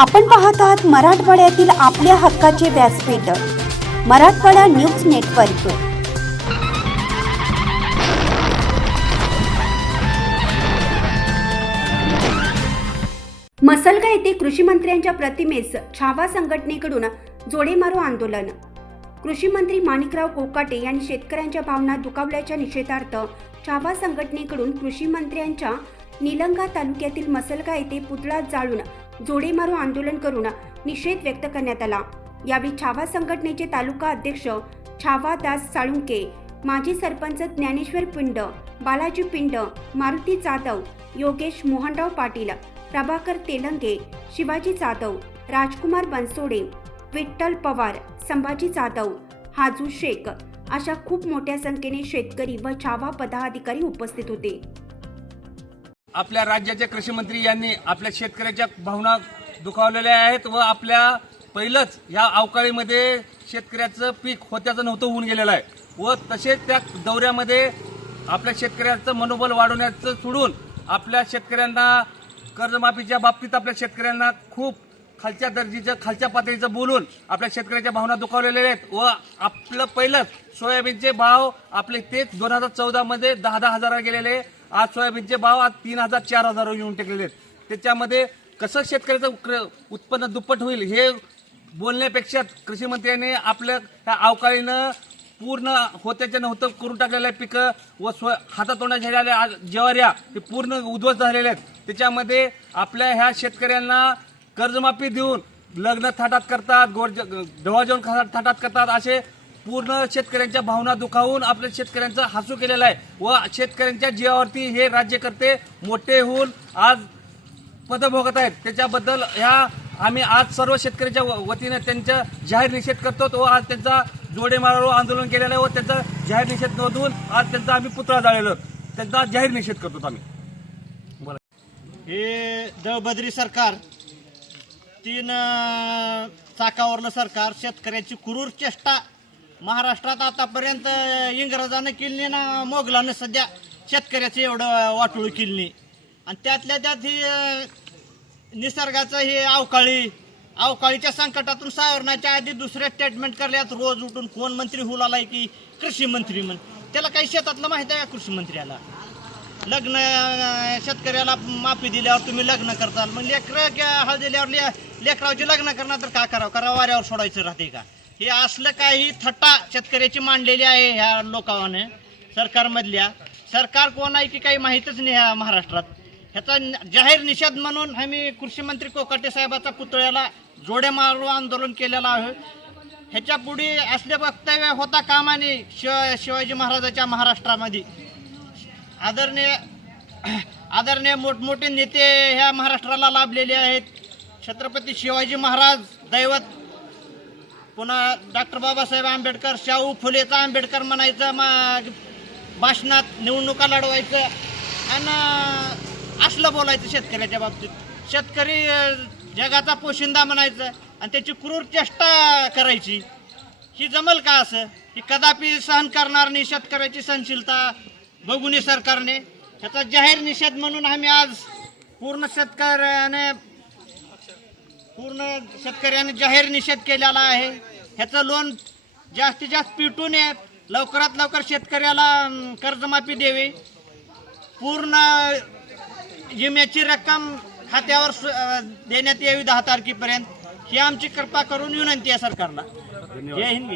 आपण पाहत आहात मराठवाड्यातील आपल्या हक्काचे व्यासपीठ मराठवाडा न्यूज नेटवर्क. मसलगा येथे कृषी मंत्र्यांच्या प्रतिमेस छावा संघटनेकडून जोडेमारो आंदोलन. कृषी मंत्री माणिकराव कोकाटे यांनी शेतकऱ्यांच्या भावना दुखावल्याच्या निषेधार्थ छावा संघटनेकडून कृषी मंत्र्यांच्या निलंगा तालुक्यातील मसलगा येथे पुतळा जाळून जोडेमारो आंदोलन करून निषेध व्यक्त करण्यात आला. यावेळी छावा संघटनेचे तालुका अध्यक्ष छावा दास साळुंके माजी सरपंच ज्ञानेश्वर पिंड बालाजी पिंड मारुती जाधव योगेश मोहनराव पाटील प्रभाकर तेलंगे शिवाजी जाधव राजकुमार बनसोडे विठ्ठल पवार संभाजी जाधव हाजू शेख अशा खूप मोठ्या संख्येने शेतकरी व छावा पदाधिकारी उपस्थित होते. आपल्या राज्याचे कृषी मंत्री यांनी आपल्या शेतकऱ्याच्या भावना दुखावलेल्या आहेत व आपल्या पहिलंच या अवकाळीमध्ये शेतकऱ्याचं पीक होत्याचं नव्हतं होऊन गेलेलं आहे. व तसेच त्या दौऱ्यामध्ये आपल्या शेतकऱ्याचं मनोबल वाढवण्याचं सोडून आपल्या शेतकऱ्यांना कर्जमाफीच्या बाबतीत आपल्या शेतकऱ्यांना खूप खालच्या दर्जीचं खालच्या पातळीचं बोलून आपल्या शेतकऱ्याच्या भावना दुखावलेल्या आहेत व आपलं पहिलंच सोयाबीनचे भाव आपले तेच दोन हजार चौदामध्ये दहा दहा हजाराला गेलेले. आज सोयाबीनचे भाव आज तीन हजार चार हजार येऊन टेकलेले आहेत. त्याच्यामध्ये कसं शेतकऱ्याचं क्र- उत्पन्न दुप्पट होईल हे बोलण्यापेक्षा कृषी मंत्र्यांनी आपल्या त्या अवकाळीनं पूर्ण होत्याच्या नव्हतं करून टाकलेलं आहे पिकं व स्व हातातोंडात झालेल्या आज ज्वाऱ्या हे पूर्ण उद्ध्वस्त झालेले आहेत. त्याच्यामध्ये आपल्या ह्या शेतकऱ्यांना कर्जमाफी देऊन लग्न थाटात करतात गोड जेवण खा- थाटात करतात असे पूर्ण शेतकऱ्यांच्या भावना दुखावून आपल्या शेतकऱ्यांचं हसू केलेला आहे. व शेतकऱ्यांच्या जीवावरती हे राज्यकर्ते मोठे होऊन आज पद भोगत आहेत. त्याच्याबद्दल ह्या आम्ही आज सर्व शेतकऱ्यांच्या व- वतीने त्यांचा जाहीर निषेध करतो. व आज त्यांचा जोडे जोडेमारो आंदोलन केलेलं आहे व त्यांचा जाहीर निषेध नोंदवून आज त्यांचा आम्ही पुतळा जाळलेलो. त्यांचा जाहीर निषेध करतो आम्ही. हे दळबद्री सरकार तीन चाकावरलं सरकार शेतकऱ्याची क्रूर चेष्टा महाराष्ट्रात आतापर्यंत इंग्रजानं किल्ली ना मोगलानं सध्या शेतकऱ्याचं एवढं वाटोळ किल्ली. आणि त्यातल्या त्यात ही निसर्गाचं हे अवकाळी अवकाळीच्या संकटातून सावरण्याच्या आधी दुसरे स्टेटमेंट करल्यात रोज उठून कोण मंत्री होऊ लागलाय की कृषी मंत्री म्हण. त्याला काही शेतातलं माहीत आहे का कृषी मंत्र्याला? लग्न शेतकऱ्याला माफी दिल्यावर तुम्ही लग्न करताल. मग लेकर हळ दिल्यावर ले लग्न करणार तर का करावं? करा वाऱ्यावर सोडायचं राहते का? हे असलं काही थट्टा शेतकऱ्याची मांडलेली आहे ह्या लोकांने सरकारमधल्या. सरकार कोण आहे की काही माहीतच नाही ह्या महाराष्ट्रात. ह्याचा न- जाहीर निषेध म्हणून आम्ही कृषी मंत्री कोकाटे साहेबाचा पुतळ्याला जोड्या मारू आंदोलन केलेलं आहे. ह्याच्या पुढे असले वक्तव्य होता कामाने शिव शिवाजी महाराजाच्या महाराष्ट्रामध्ये. आदरणीय आदरणीय मोठमोठे नेते ह्या महाराष्ट्राला लाभलेले आहेत. छत्रपती शिवाजी महाराज दैवत पुन्हा डॉक्टर बाबासाहेब आंबेडकर शाहू फुलेचा आंबेडकर म्हणायचं मा भाषणात निवडणुका लढवायचं आणि असलं बोलायचं शेतकऱ्याच्या बाबतीत. शेतकरी जगाचा पोशिंदा म्हणायचं आणि त्याची क्रूर चेष्टा करायची. ही जमल का असं? ही कदापि सहन करणार नाही शेतकऱ्याची सहनशीलता बघू सरकारने. ह्याचा जाहीर निषेध म्हणून आम्ही आज पूर्ण शेतकऱ्याने पूर्ण शेतकऱ्याने जाहीर निषेध केलेला आहे. ह्याचं लोन जास्तीत जास्त पिटून नये लवकरात लवकर शेतकऱ्याला कर्जमाफी द्यावी. पूर्ण विम्याची रक्कम खात्यावर देण्यात यावी दहा तारखेपर्यंत. ही आमची कृपा करून विनंती आहे सरकारला. जय हिंद.